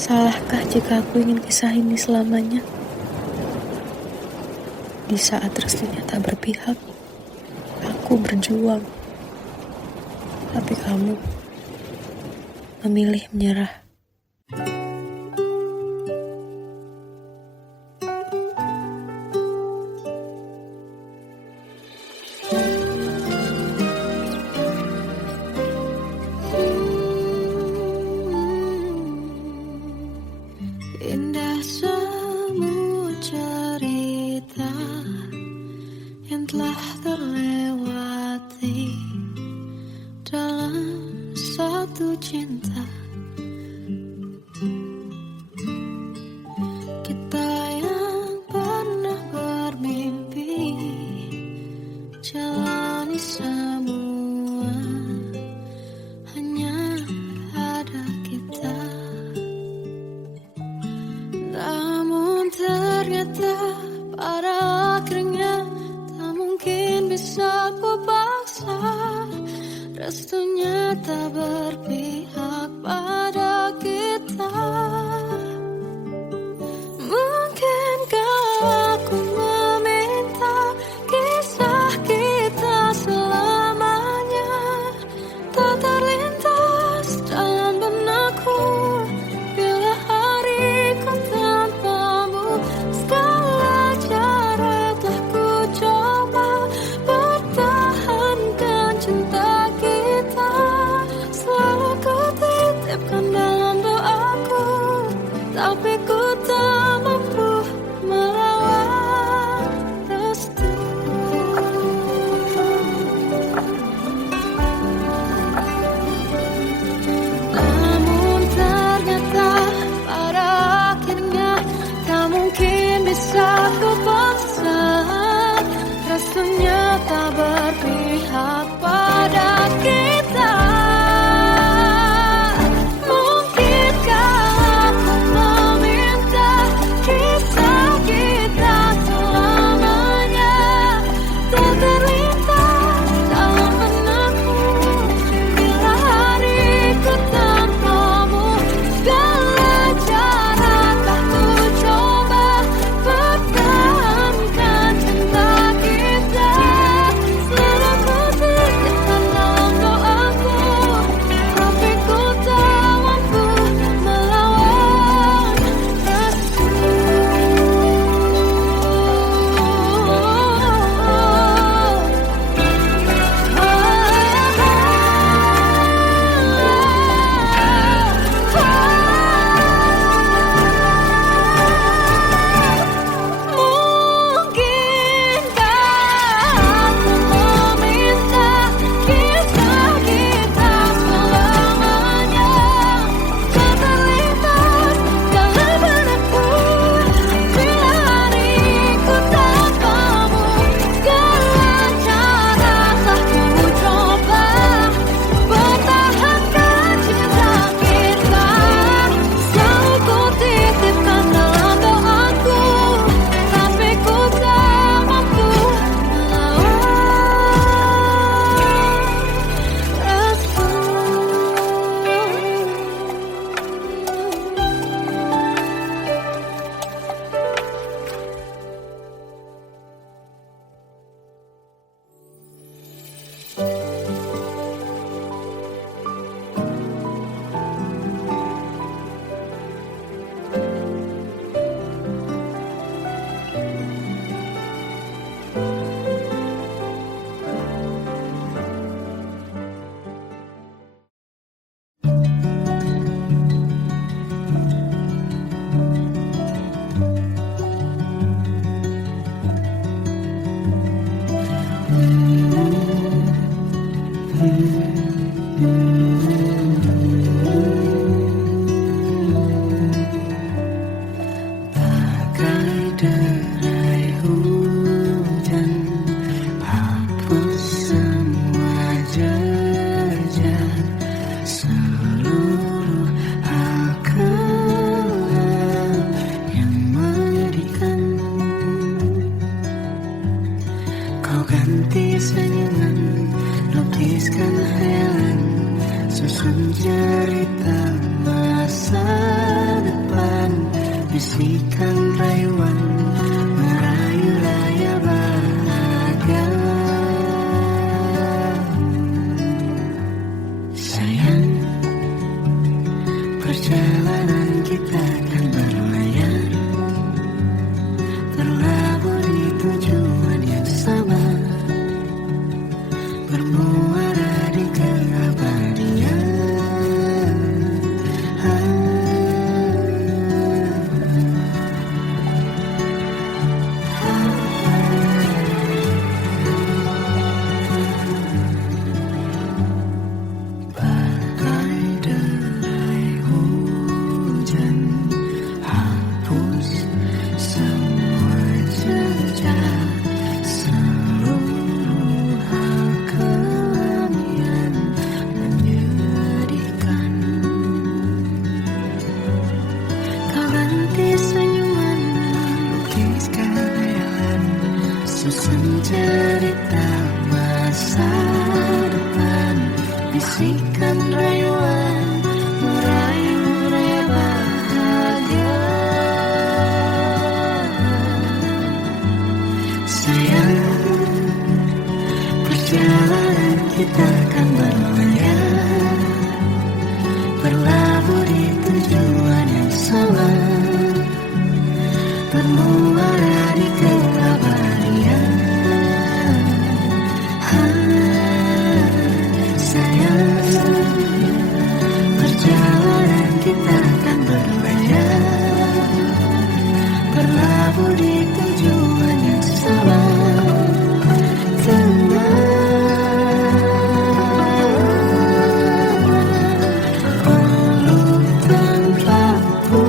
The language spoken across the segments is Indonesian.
Salahkah jika aku ingin kisah ini selamanya? Di saat restunya tak berpihak, aku berjuang. Tapi kamu memilih menyerah. Indah semua cerita yang telah terlewati dalam satu cinta. Kita yang pernah bermimpi jalani semua, hanya ada kita. Namun ternyata pada akhirnya tak mungkin bisa ku paksa. Restunya tak berpihak pada kita. Mungkinkah aku meminta kisah kita selamanya tak terlintas dalam benakku bila hariku tanpamu. Segala cara telah ku coba pertahankan cinta kita. Selalu ku titipkan dalam doaku, tapi ku tak mampu melawan restu. Namun ternyata pada akhirnya tak mungkin bisa ku paksa. Restunya tak berpihak pada kita. Mungkinkah aku meminta kisah kita selamanya tak terlintas dalam benakku bila hariku tanpamu. Segala cara telah ku coba pertahankan cinta kita. Selalu ku titipkan dalam doaku, tapi ku tak mampu melawan restu. Mungkinkah aku meminta kisah kita selamanya tak terlintas dalam benakku bila hariku tanpamu. Segala cara telah ku coba pertahankan cinta kita. Selalu ku titipkan dalam doaku, tapi ku tak mampu melawan restu. Bagai derai hujan, hapus semua jejak seluruh hal kelam yang menyedihkan. Kau ganti senyuman, lukiskan hayalan, susun cerita masa depan. bisikan rayuan merayu raya bahagia. Sayang, perjalanan kita kan berlayar, berlabuh di tujuan yang sama, bermuara di keabadian. Bagai derai hujan, hapus semua jejak, seluruh hal kelam yang menyedihkan. Kau ganti senyuman, lukiskan khayalan, susun cerita masa depan, bisikan rayuan merayu raya bahagia. Sayang, perjalanan kita kan berlayar, berlabuh di tujuan yang sama, bermuara di keabadian. Sayang, perjalanan kita kan berlayar, berlabuh di tujuan yang sama, peluk tempatku.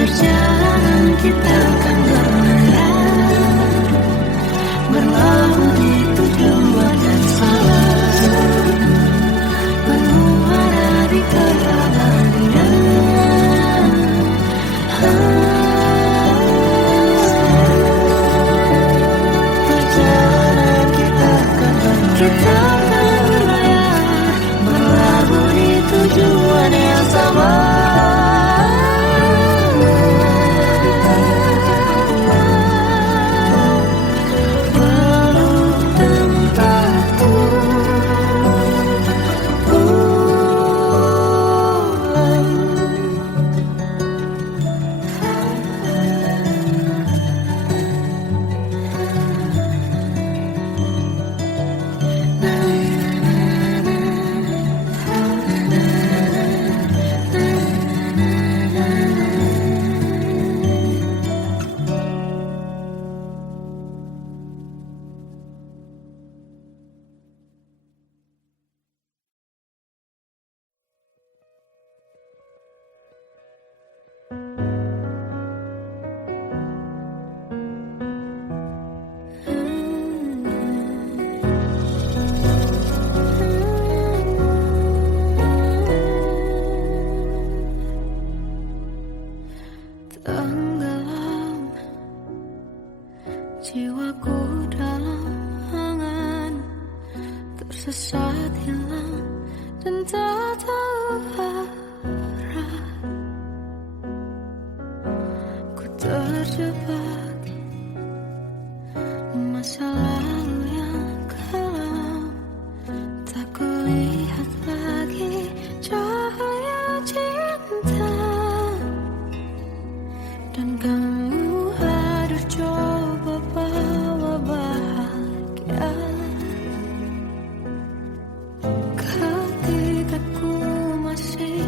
Perjalanan kita akan berlayar, berlabuh di tujuan yang sama, bermuara di keabadian. Perjalanan kita akan berlayar, berlabuh di tujuan yang sama. Tenggelam jiwaku dalam angan, tersesat hilang dan tak tahu arah. Ku terjebak masa lalu yang kelam, tak kulihat lagi cahaya cinta. Dan kamu harus coba bawa bahagia. Ketika ku masih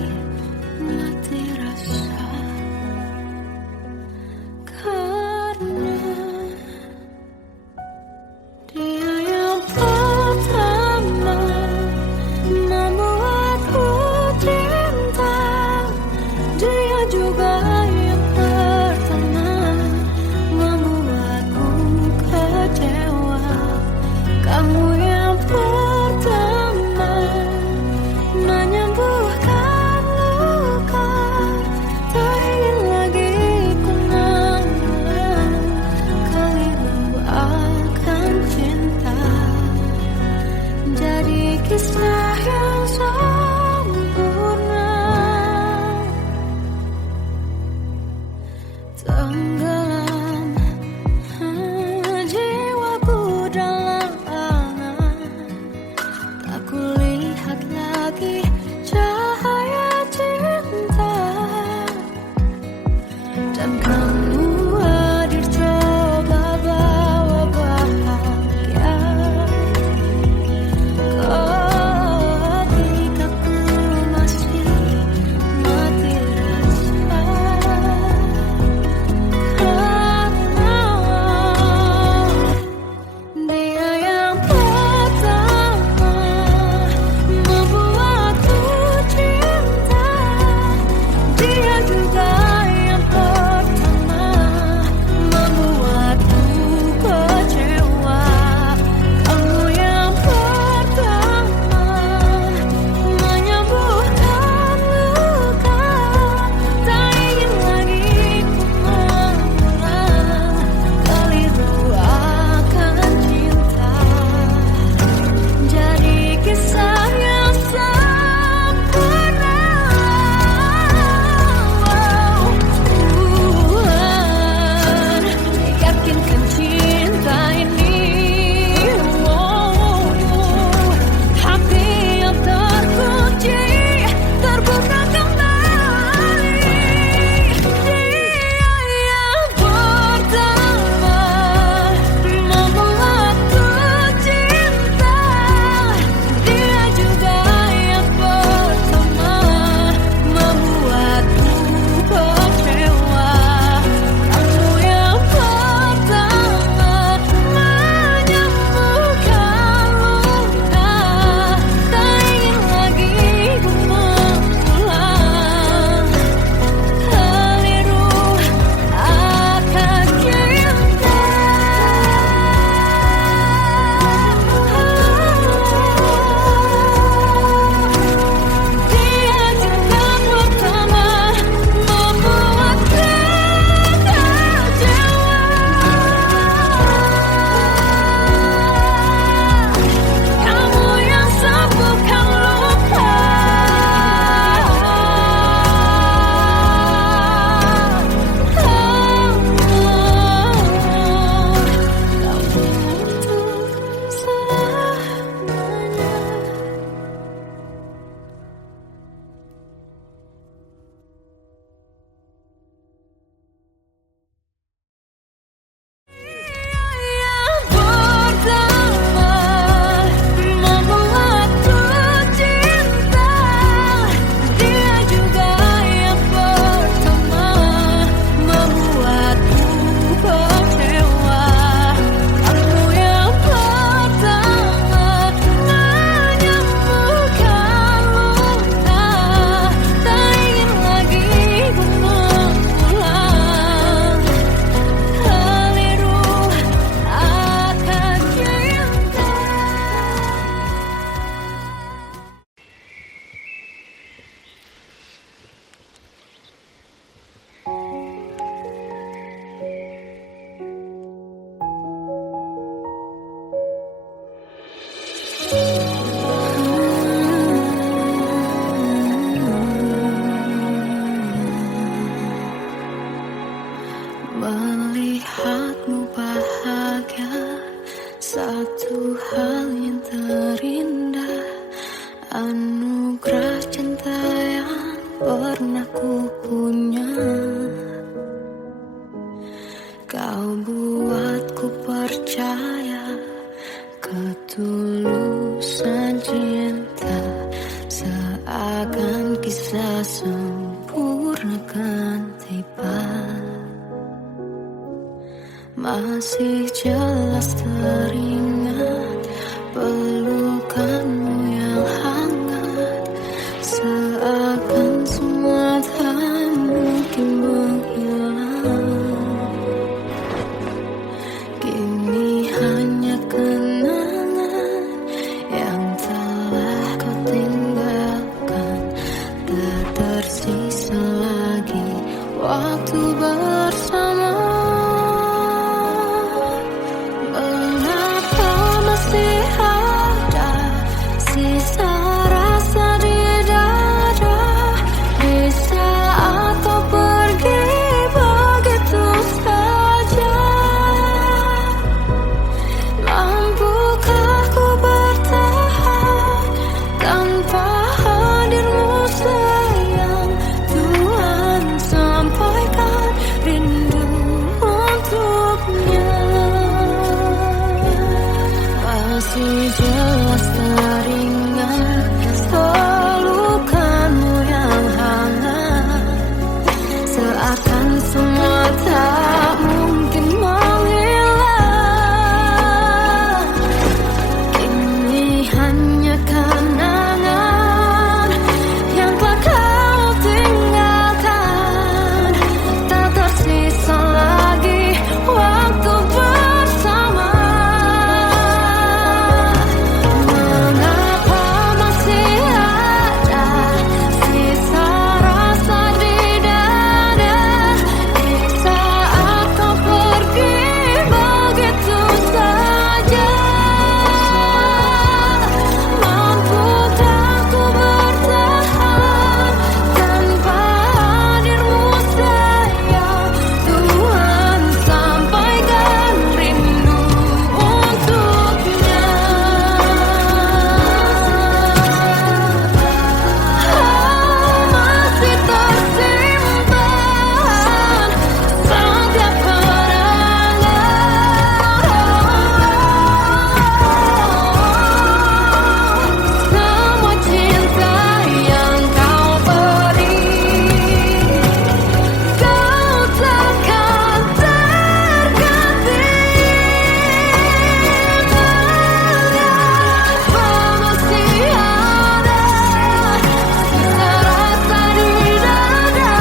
Masih jelas teringat pelukanmu yang hangat, seakan semua tak mungkin menghilang. Kini hanya kenangan yang telah kau tinggalkan, tak tersisa lagi waktu bersama. Mengapa masih ada sisa rasa di dada di saat kau pergi begitu saja? Mampukah ku bertahan tanpa hadirmu sayang? Tuhan, sampaikan rindu untuknya. Masih jelas teringat pelukanmu yang hangat, seakan semua tak mungkin menghilang. Kini hanya kenangan yang telah kau tinggalkan, tak tersisa lagi waktu bersama. Mengapa masih ada sisa rasa di dada di saat kau pergi begitu saja? Mampukah ku bertahan tanpa hadirmu sayang? Tuhan, sampaikan rindu untuknya. Masih tersimpan setiap kenangan, semua cinta yang kau beri. Kau takkan terganti. Mengapa masih ada sisa rasa di dada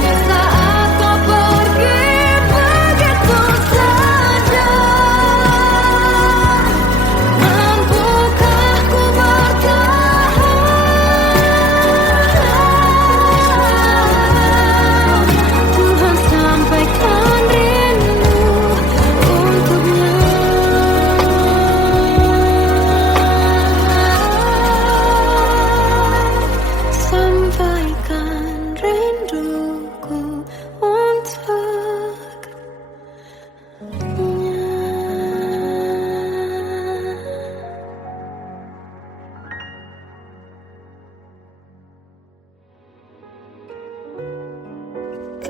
di saat kau pergi begitu saja? Mampukah ku bertahan? Tuhan, sampaikan rindu untuknya. Sampaikan rinduku untuknya.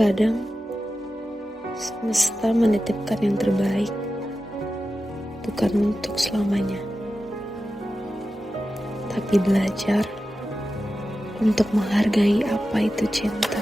Kadang semesta menitipkan yang terbaik, bukan untuk selamanya, tapi belajar untuk menghargai apa itu cinta.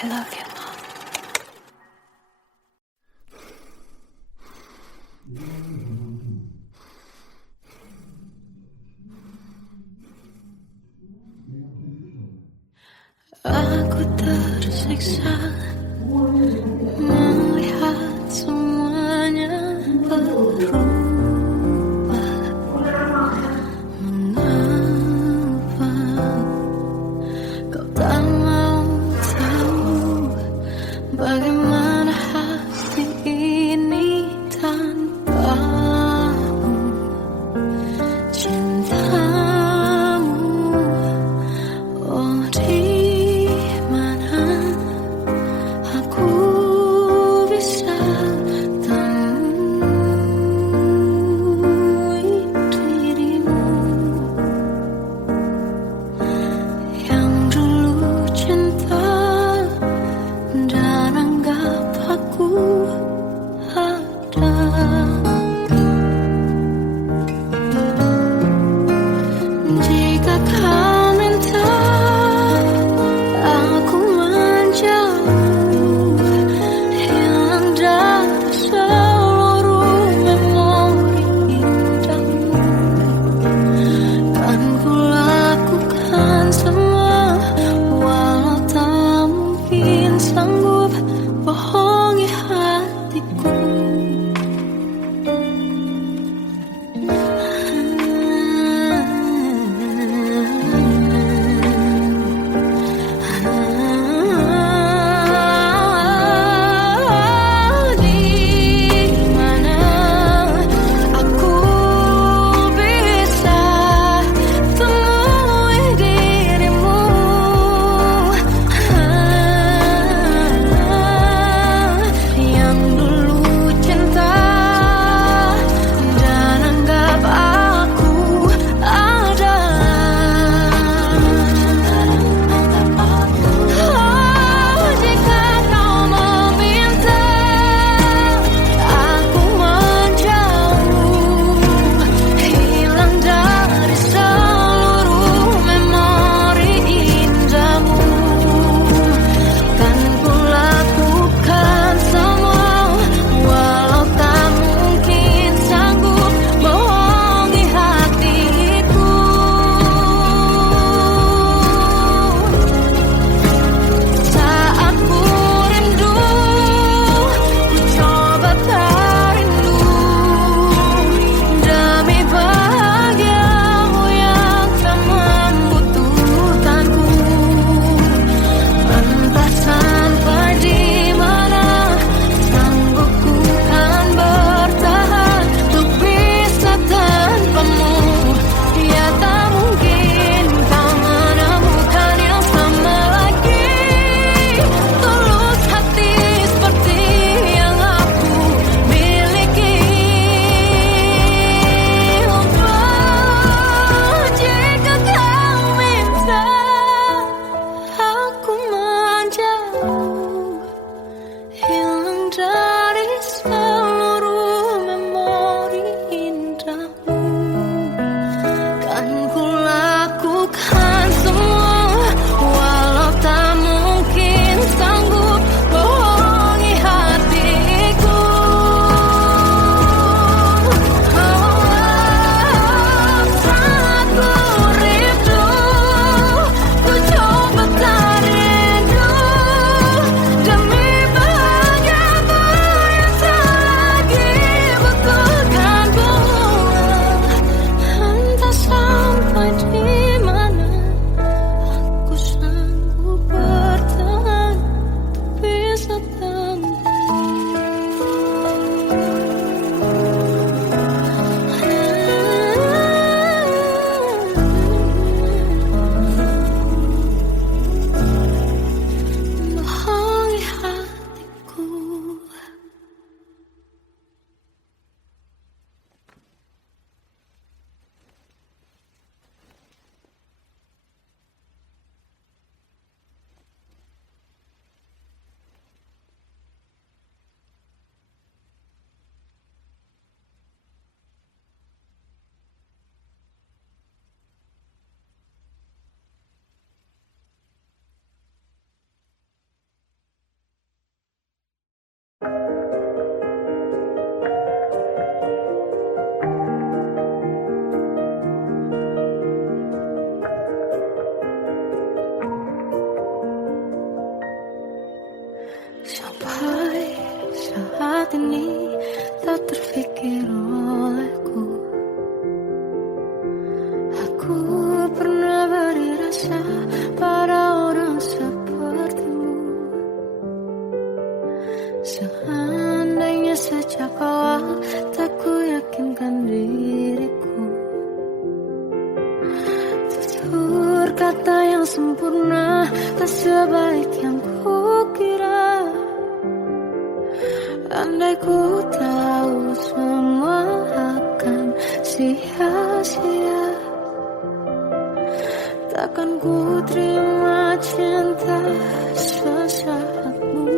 I love you, Mom. Aku tersiksa melihat semuanya berubah. Mengapa Sampai saat ini tak terfikir olehku. Aku pernah beri rasa pada orang sepertimu. Seandainya sejak awal tak ku yakinkan diriku. Tutur kata yang sempurna tak sebaik yang ku kira. Andai ku tahu semua akan sia-sia, takkan ku terima cinta sesaatmu.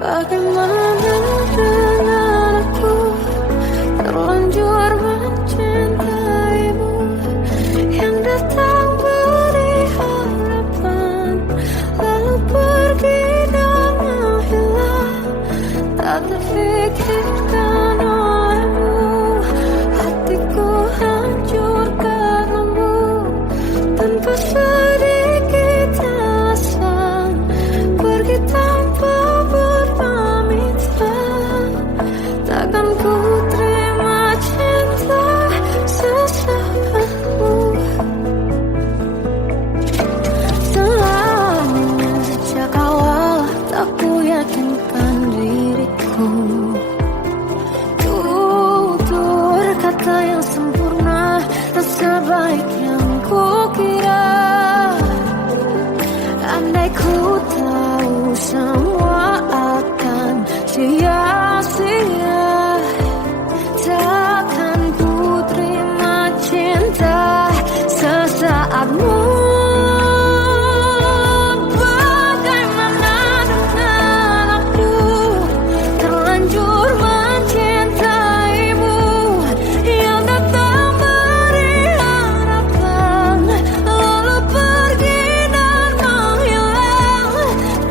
Bagaimana dengan aku terlanjur mencintaimu, yang datang beri harapan lalu pergi dan menghilang. Tak terfikirkan olehmu, hatiku hancur karenamu. Tanpa sedikit alasan pergi tanpa berpamitan. Takkan ku terima cinta sesaatmu. Selamanya sejak awal tak ku yakinkan diriku. Tutur kata yang sempurna tak sebaik yang ku kira. Andai ku tahu semua akan sia-sia, takkan ku terima cinta sesaatmu. Bagaimana dengan aku terlanjur mencintaimu, yang datang beri harapan lalu pergi dan menghilang.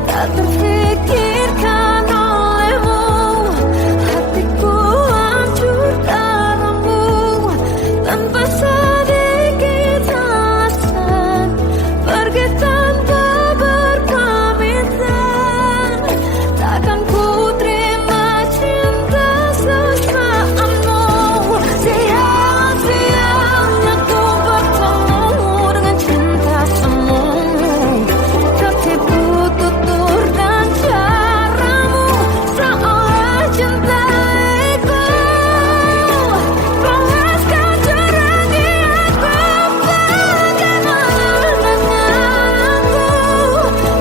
Tak terfikirkan olehmu, hatiku hancur karenamu. Tanpa sedikit alasan pergi tanpa berpamitan. Takkan ku terima cinta sesaatmu. Sia-sianya ku bertemu dengan cinta semu. Tertipu tutur dan caramu, seolah cintaiku panaskan jernih aku. Bagaimana dengan aku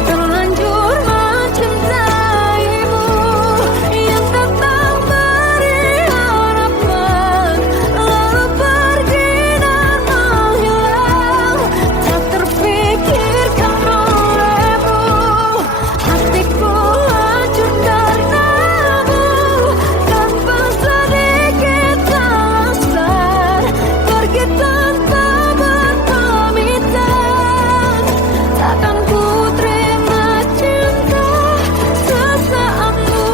terlanjur mencintaimu, yang datang beri harapan lalu pergi dan menghilang. Tak terfikirkan olehmu, hatiku hancur karenamu. Tanpa sedikit alasan pergi tanpa berpamitan. Takkan ku terima cinta sesaatmu.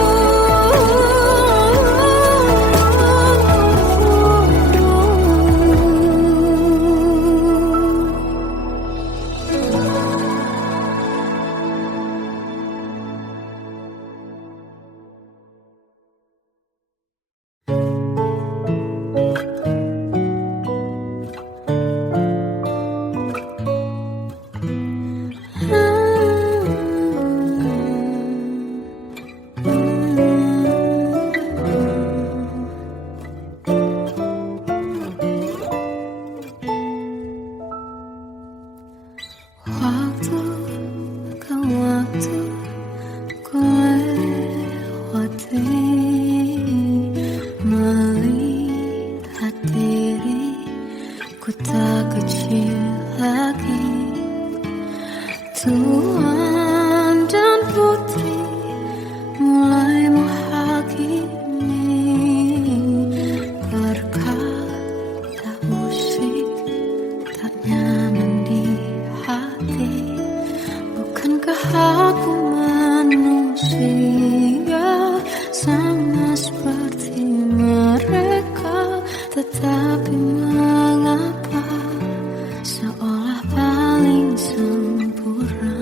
Waktu ke waktu ku lewati, melihat diriku tak kecil lagi. Tuan dan putri mulai menghakimi. Berkata musik tak nyaman di hati. Bukankah aku manusia sama seperti mereka? Tetapi mengapa seolah paling sempurna?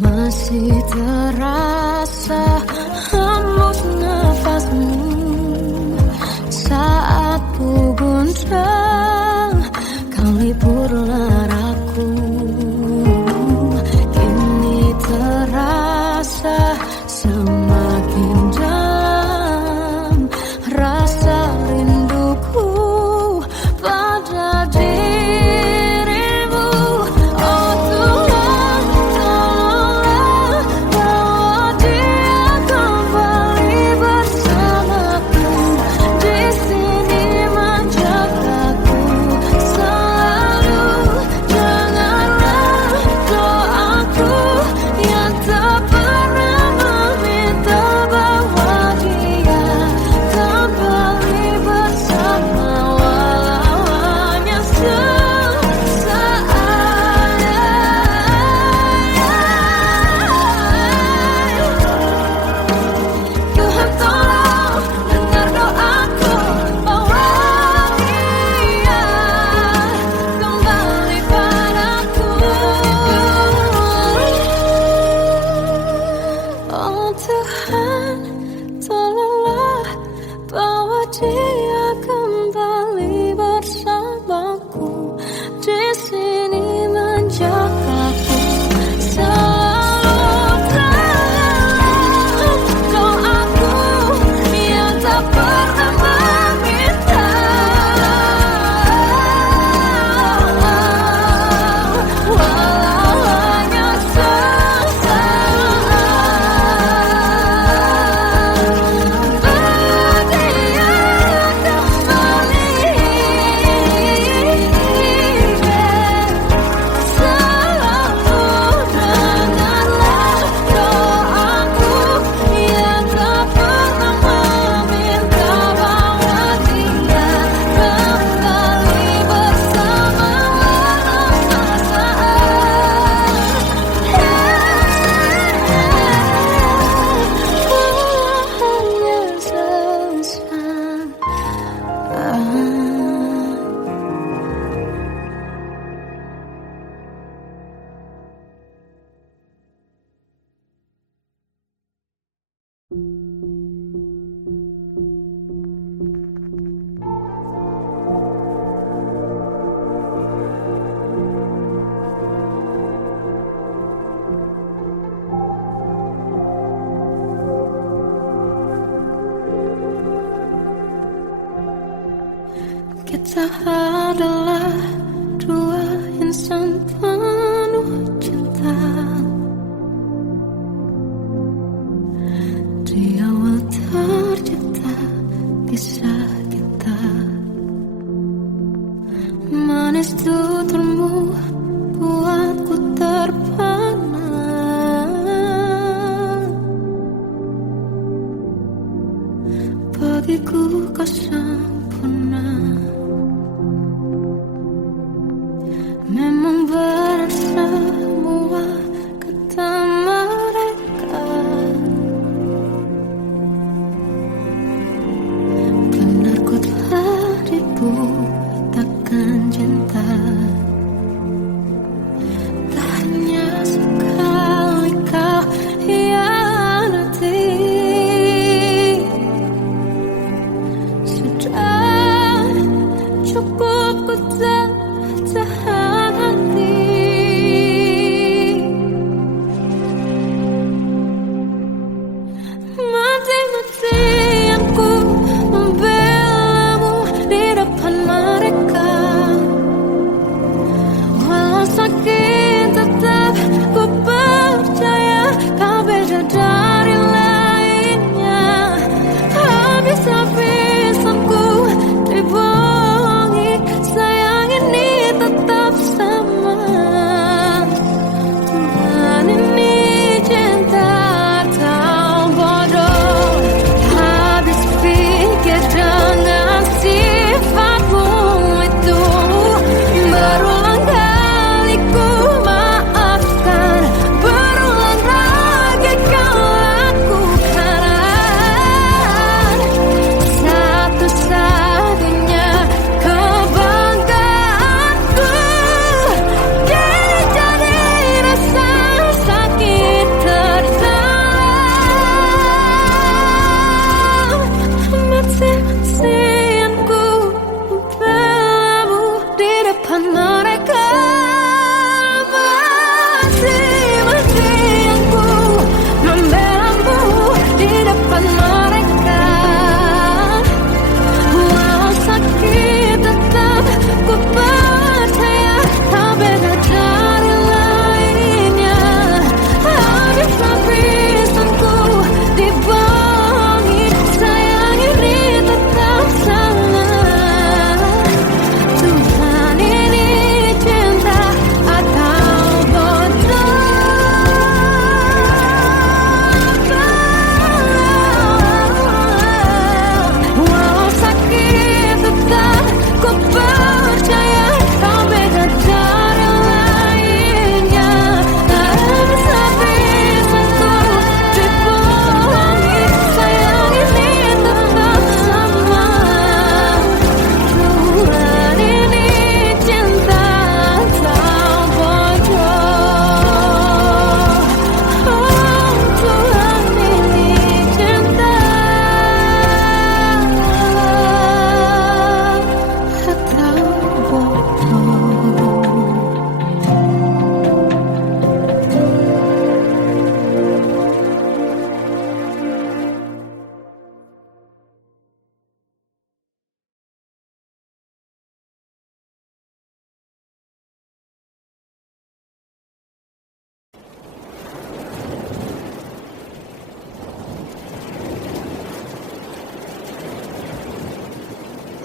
Masih terasa hembus nafasmu saat ku gundah kau libur laraku. Kini terasa semakin dalam rasa rinduku pada dirimu. Oh Tuhan, tolonglah bawa dia kembali bersamaku. Di sini menjagaku selalu. Dengarlah doaku yang tak pernah meminta bawa dia kembali bersama, walau hanya sesaat. Tuhan tolong dengar doaku, bawa dia kembali padaku. Oh Tuhan, tolonglah bawa dia kembali bersamaku. Di sini menjagaku selalu. Doaku yang tak pernah meminta, walau hanya sesaat. Bahagia kembali, selalu. Dengarlah doaku yang tak pernah meminta bawa dia kembali bersama, walau sesaat. Kita adalah dua insan penuh cinta. Di awal tercipta kisah kita, manis tuturmu buatku terpana. Bagiku kau sempurna. Memang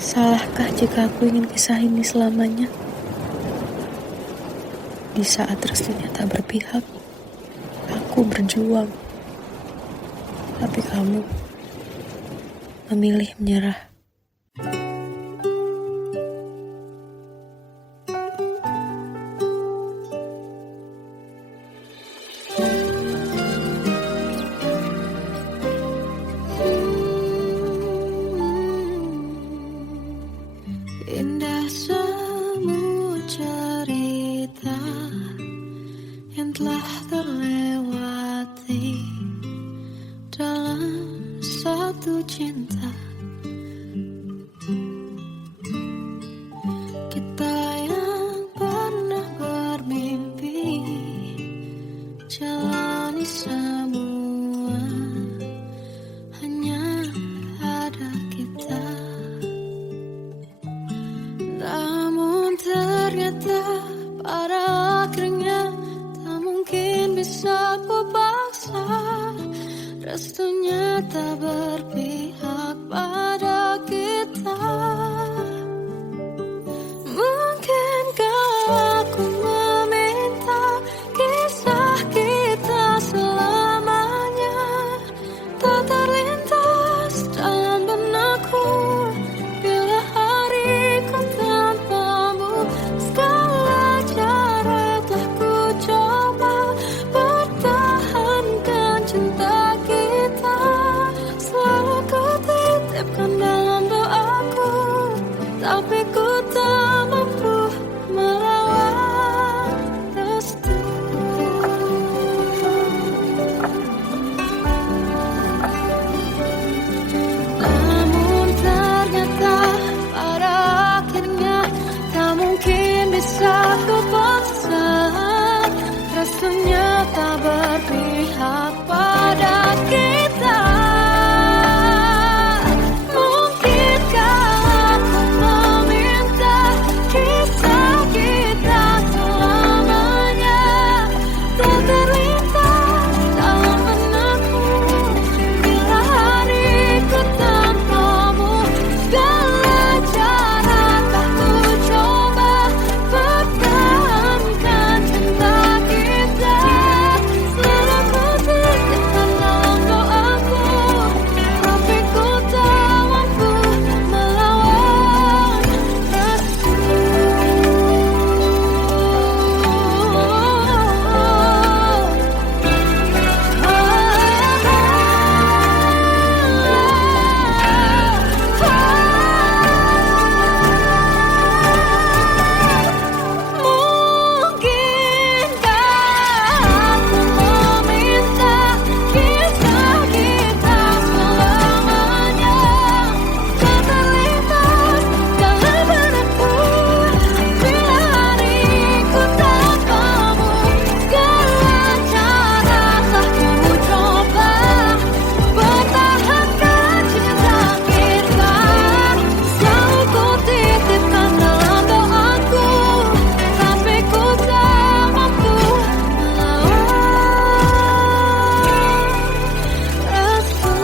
Salahkah jika aku ingin kisah ini selamanya? Di saat restunya tak berpihak, aku berjuang. Tapi kamu memilih menyerah. Indah semua cerita yang telah terlewati dalam satu cinta. Kita yang pernah bermimpi jalani semua, hanya ada kita. Namun ternyata pada akhirnya tak mungkin bisa ku paksa. Restunya tak berpihak pada kita. Mungkinkah aku meminta kisah kita selamanya tak terlintas dalam benakku bila hariku tanpamu. Segala cara telah ku coba pertahankan cinta kita. Selalu ku titipkan dalam doaku, tapi ku tak mampu melawan restu. Namun ternyata pada akhirnya tak mungkin bisa ku paksa. Restunya tak berpihak pada kita. Mungkinkah aku meminta kisah kita selamanya tak terlintas dalam benakku bila hariku tanpamu. Segala cara tak ku coba pertahankan cinta kita. Selalu ku titipkan dalam doaku, tapi ku tak mampu melawan restu. Mungkinkah aku meminta kisah kita selamanya tak terlintas dalam benakku bila hariku tanpamu. Segala cara telah ku coba pertahankan cinta kita. Selalu ku titipkan dalam doaku, tapi ku tak mampu melawan restu.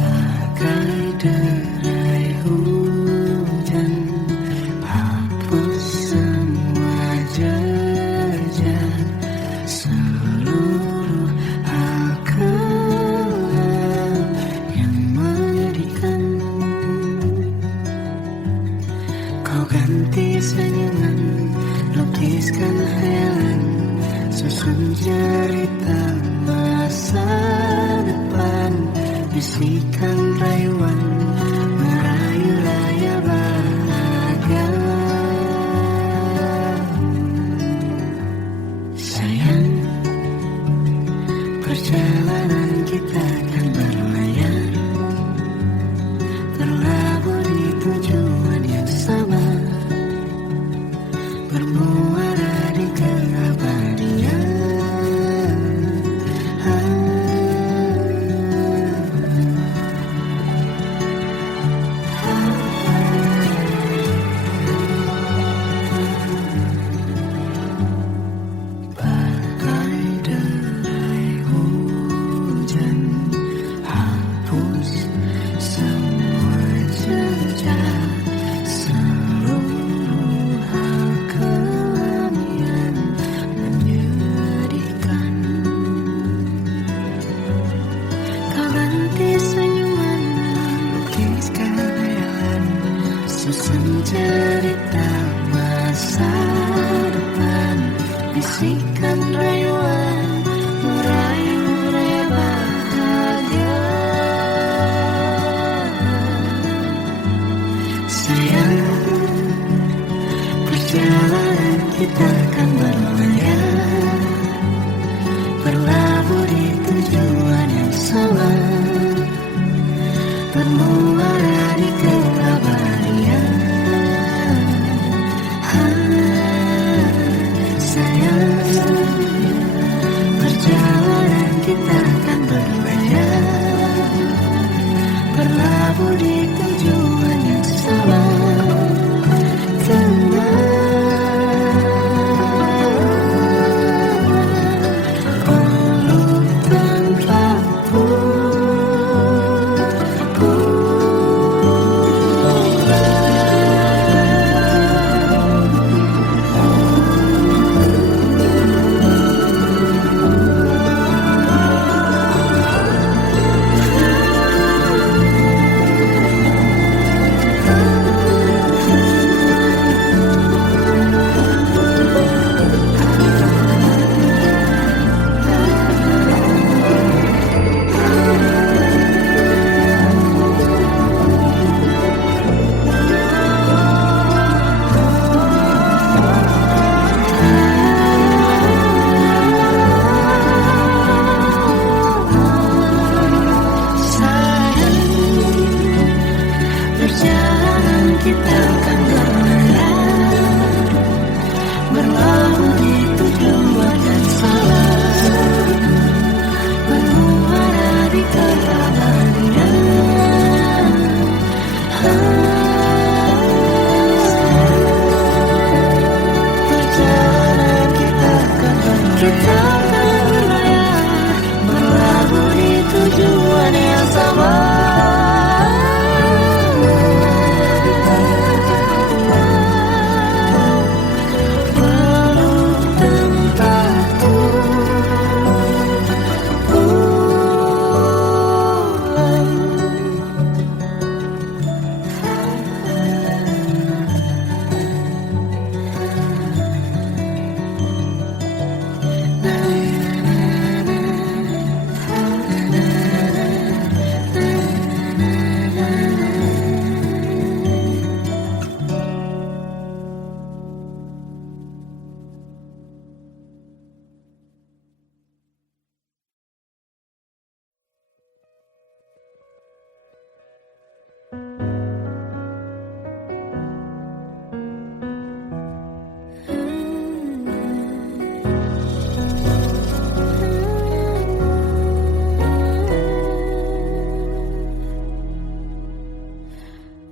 Bagai derai hujan, hapus semua jejak seluruh akal yang menyedihkan. Kau ganti senyuman, lukiskan bisikan rayuan merayu raya bahagia. Sayang, perjalanan kita kan berlayar, berlabuh di tujuan yang sama, bermuara di keabadian. Sayang, perjalanan kita kan berlayar, berlabuh di tujuan yang sama. Kita akan berlayar, berlabuh di tujuan yang sama, bermuara di keabadian. Perjalanan kita akan berlayar, berlabuh di tujuan yang sama.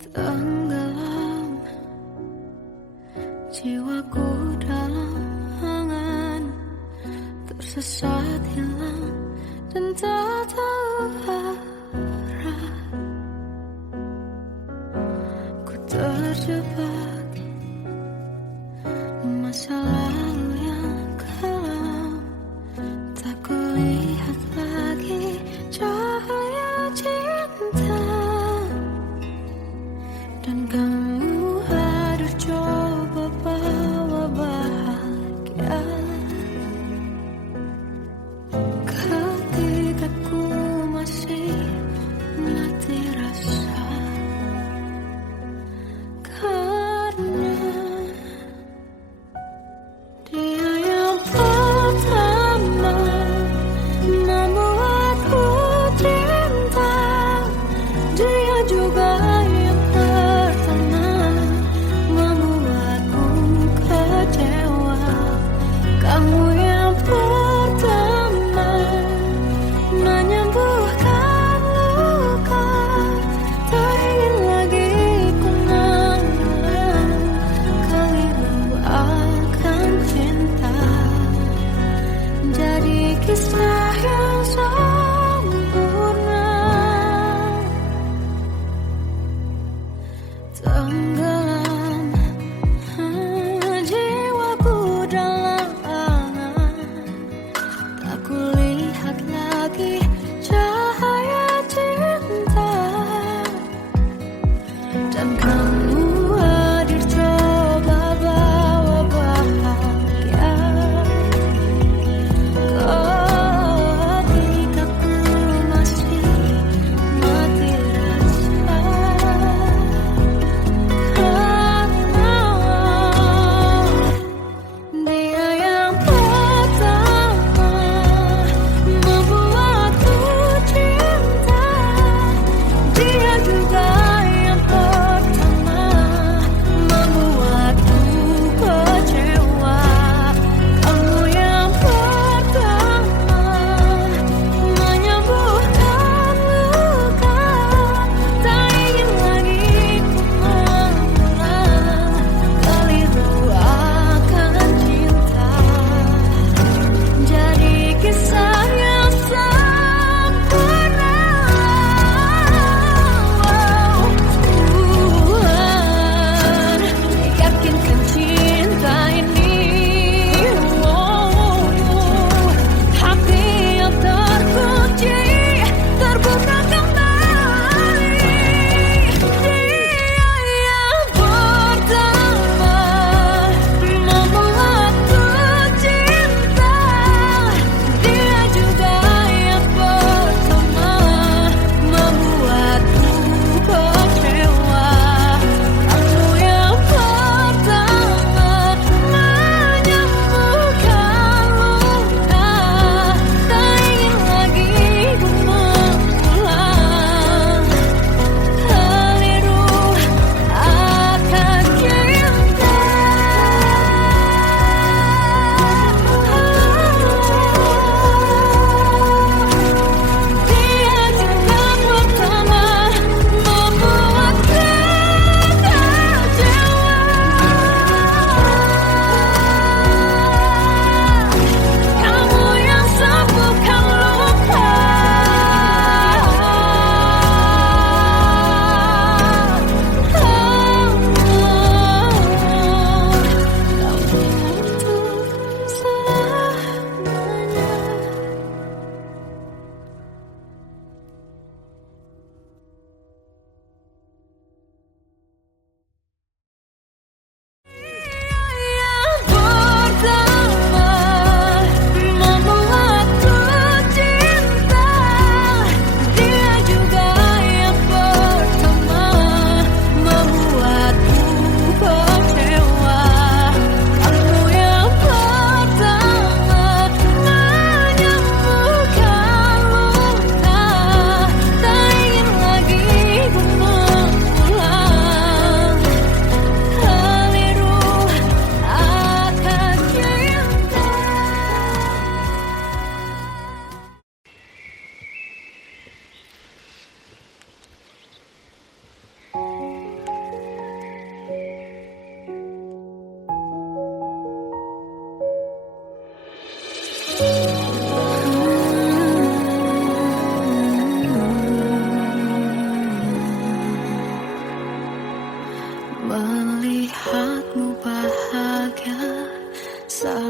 Tenggelam jiwaku dalam angan, tersesat hilang dan tak tahu arah. Ku terjebak masa lalu yang kelam, tak kulihat lagi cahaya cinta. Dan kamu harus coba bawa bahagia ketika ku masih mati rasa. Karena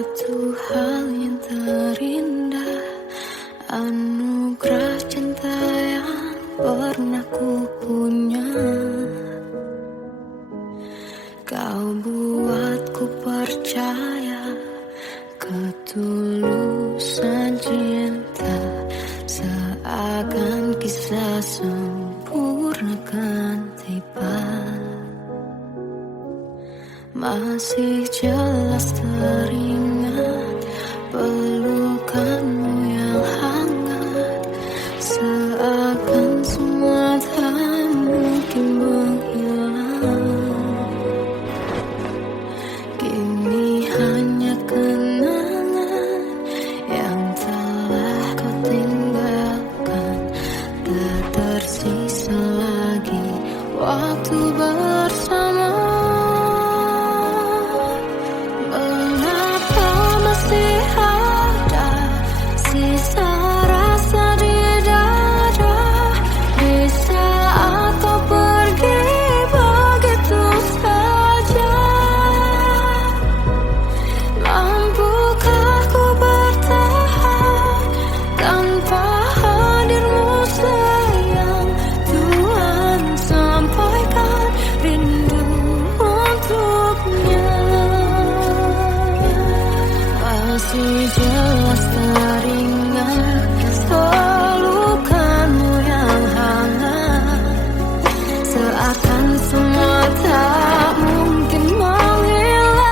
Satu hal yang terindah, anugerah cinta yang pernah ku punya. Kau buatku percaya ketulusan cinta, seakan kisah sempurna kan tiba. Masih jelas teringat pelukanmu yang hangat, seakan semua tak mungkin menghilang. Kini hanya kenangan yang telah kau tinggalkan, tak tersisa lagi waktu bersama. Sisa rasa di dada di saat kau pergi begitu saja. Mampukah ku bertahan tanpa hadirmu sayang? Tuhan sampaikan rindu untuknya. Masih jelas teringat pelukanmu yang hangat, seakan semua tak mungkin menghilang.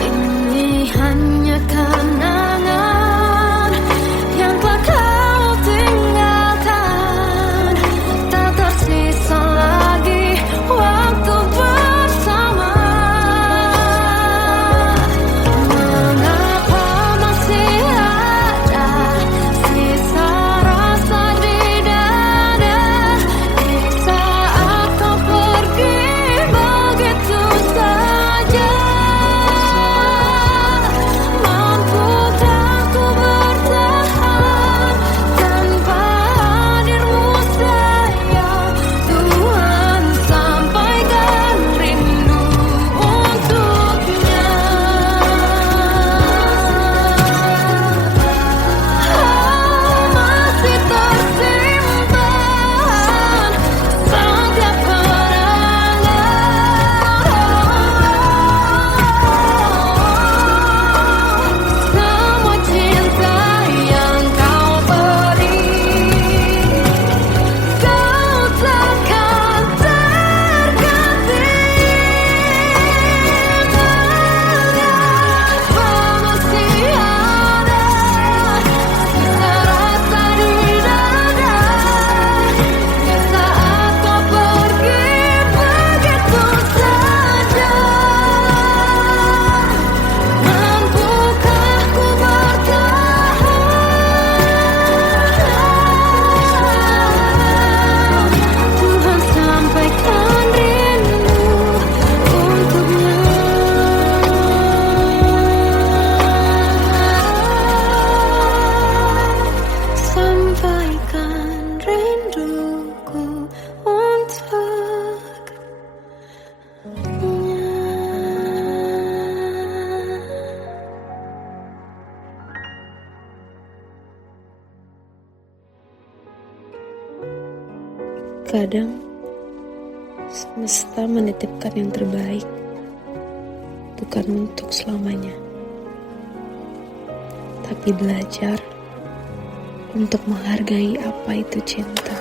Ini hanya kenangan yang telah kau tinggalkan, tak tersisa lagi waktu bersama. Kadang semesta menitipkan yang terbaik, bukan untuk selamanya, tapi belajar untuk menghargai apa itu cinta.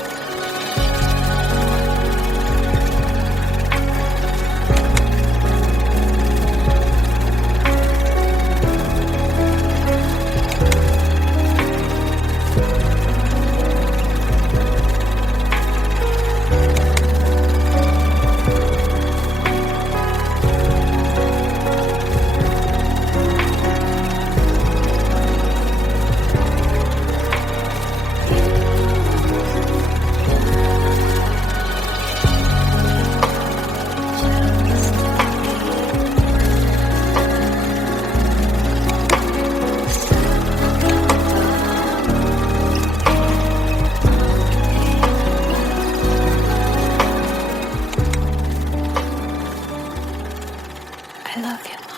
I love you.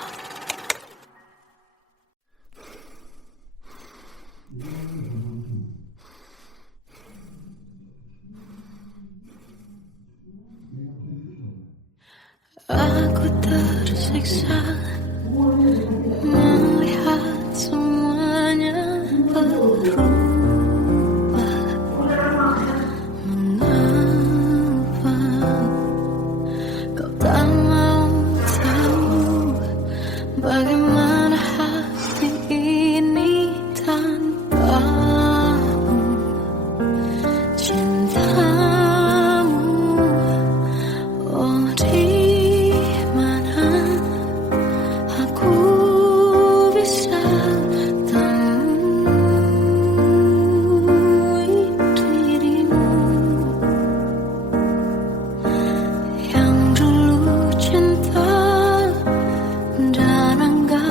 tersiksa melihat semuanya berubah. Mengapa kau tak mau tahu bagaimana hati ini tanpamu? Cintamu, oh di mana aku bisa temui dirimu yang dulu cinta dan anggap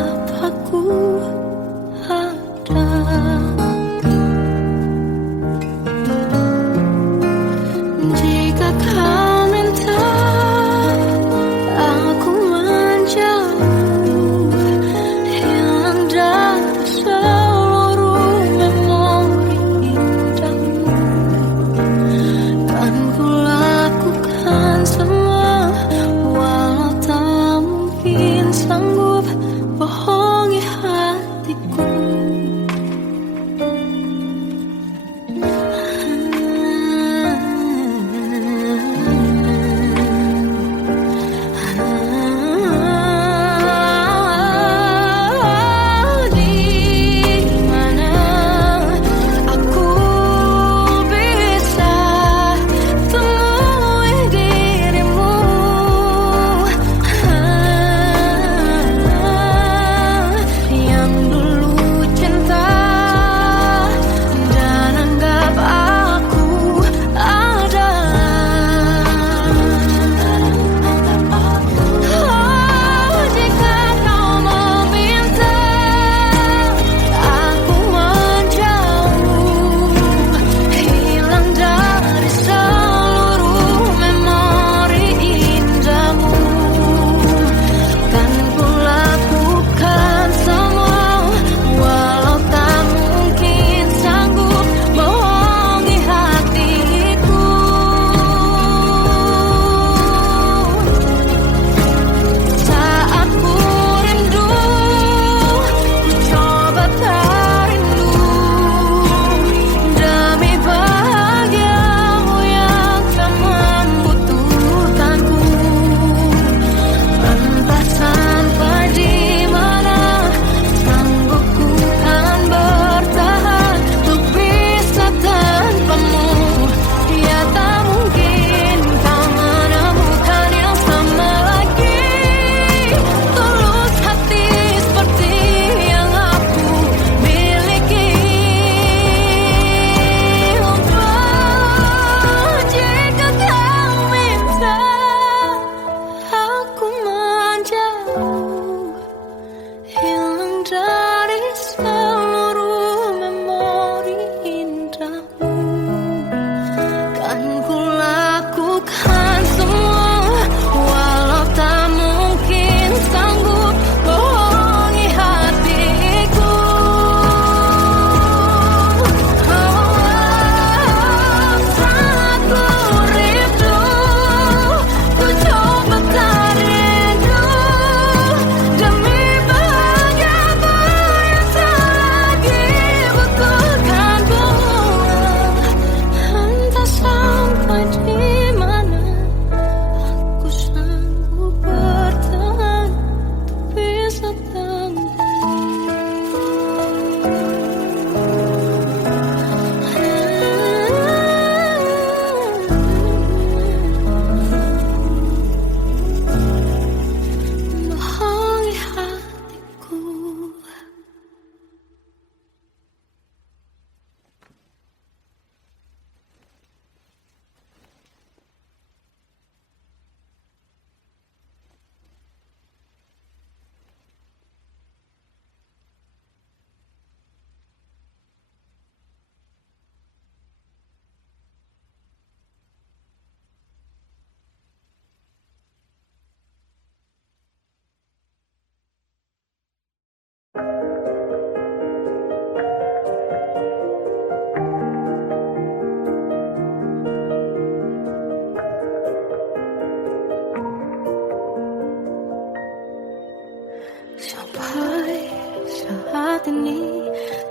Sampai saat ini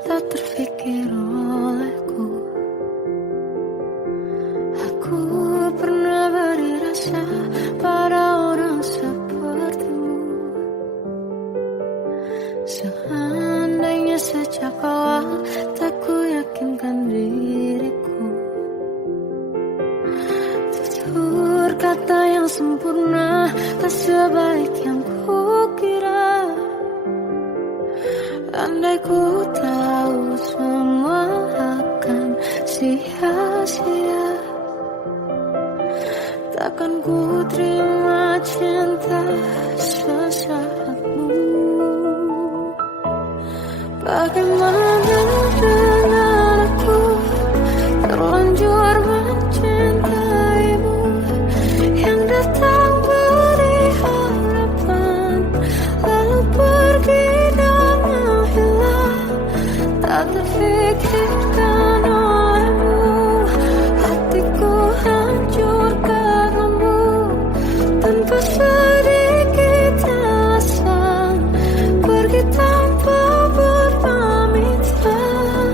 tak terfikir olehku. Aku pernah beri rasa pada orang sepertimu. Seandainya sejak awal tak ku yakinkan diriku. Tutur kata yang sempurna tak sebaik yang ku kira. Andai ku tahu semua akan sia-sia, takkan ku terima cinta sesaatmu. Bagaimana dengan aku terlanjur mencintaimu, yang datang beri harapan lalu pergi dan menghilang. Tak terfikirkan olehmu, hatiku hancur karenamu. Tanpa sedikit alasan pergi tanpa berpamitan.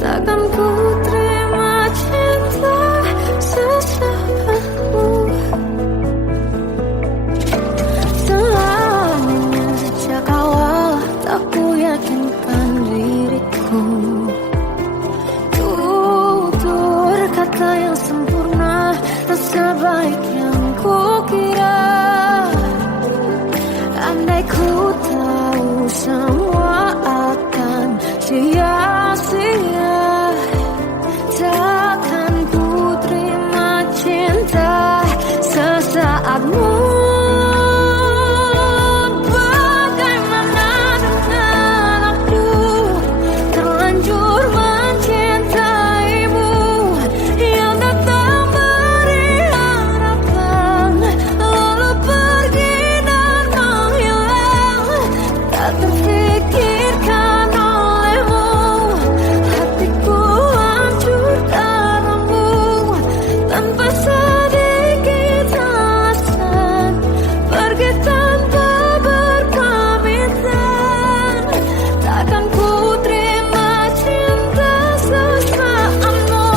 Takkan ku terima cinta sesaatmu. Selamanya sejak awal tak ku yakinkan diriku. Tutur kata yang sempurna tak sebaik yang ku kira. Andai ku tahu semua akan sia-sia, takkan ku terima cinta sesaatmu. Bagaimana dengan aku terlanjur mencintaimu, yang datang beri harapan lalu pergi dan menghilang. Tak terfikirkan olehmu, hatiku hancur karenamu. Tanpa sedikit alasan pergi tanpa berpamitan. Takkan ku terima cinta sesaatmu.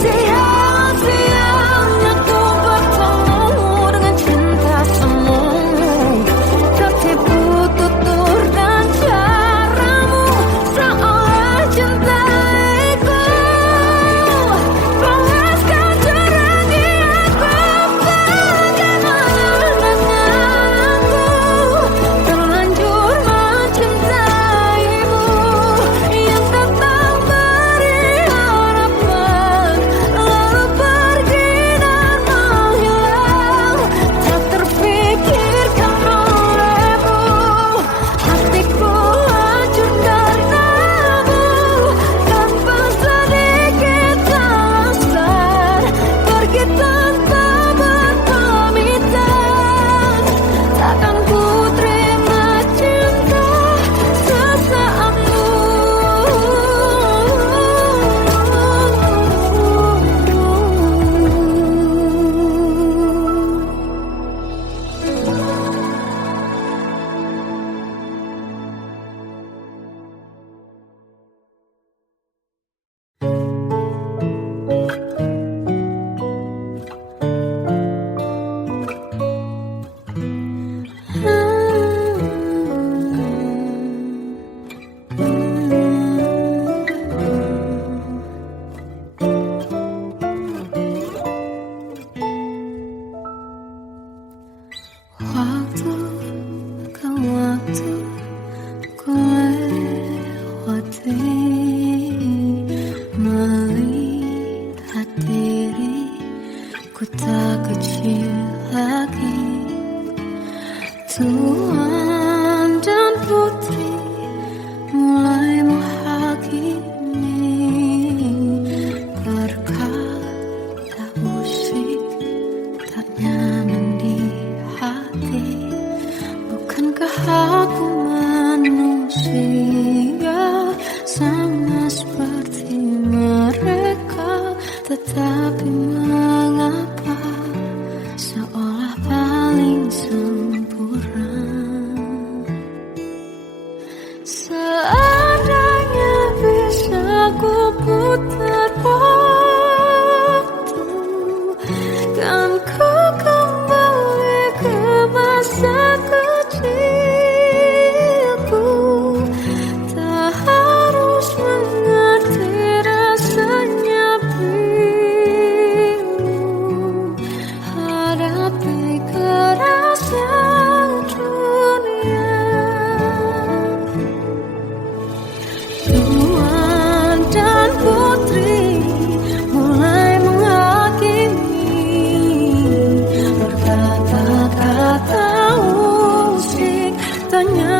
Sia-sianya ku bertemu dengan cinta semu. Tertipu tutur dan caramu, seolah cintaiku panaskan curahi aku. Bagaimana dengan aku terlanjur mencintaimu, yang datang beri harapan lalu pergi dan menghilang. Tak terfikirkan olehmu, hatiku hancur karenamu. Tanpa sedikit alasan pergi tanpa berpamitan. Takkan ku terima cinta sesaatmu. Waktu ke waktu ku lewati, melihat diri ku tak kecil lagi. Tuan dan putri mulai menghakimi. Berkata musik tak nyaman di hati. Bukankah aku manusia sama seperti mereka? Tetapi mengapa seolah paling sempurna? kecilku tak harus mengerti rasanya pilu hadapi kerasnya dunia. Tuan dan putri mulai menghakimi, berkata-kata usik, tanya